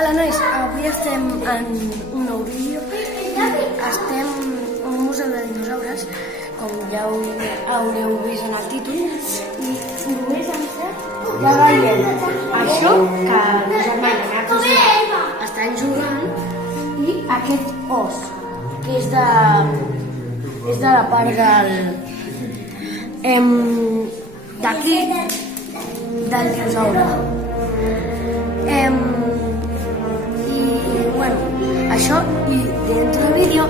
Hola nois, avui estem en un nou vídeo i estem en un museu de dinosaures, com ja ho haureu vist en el títol, i només em sap ja veiem això que el germà i la meva cosina estan jugant i aquest os, que és de la part d'aquí del dinosaure. Y bueno, això y dentro del vídeo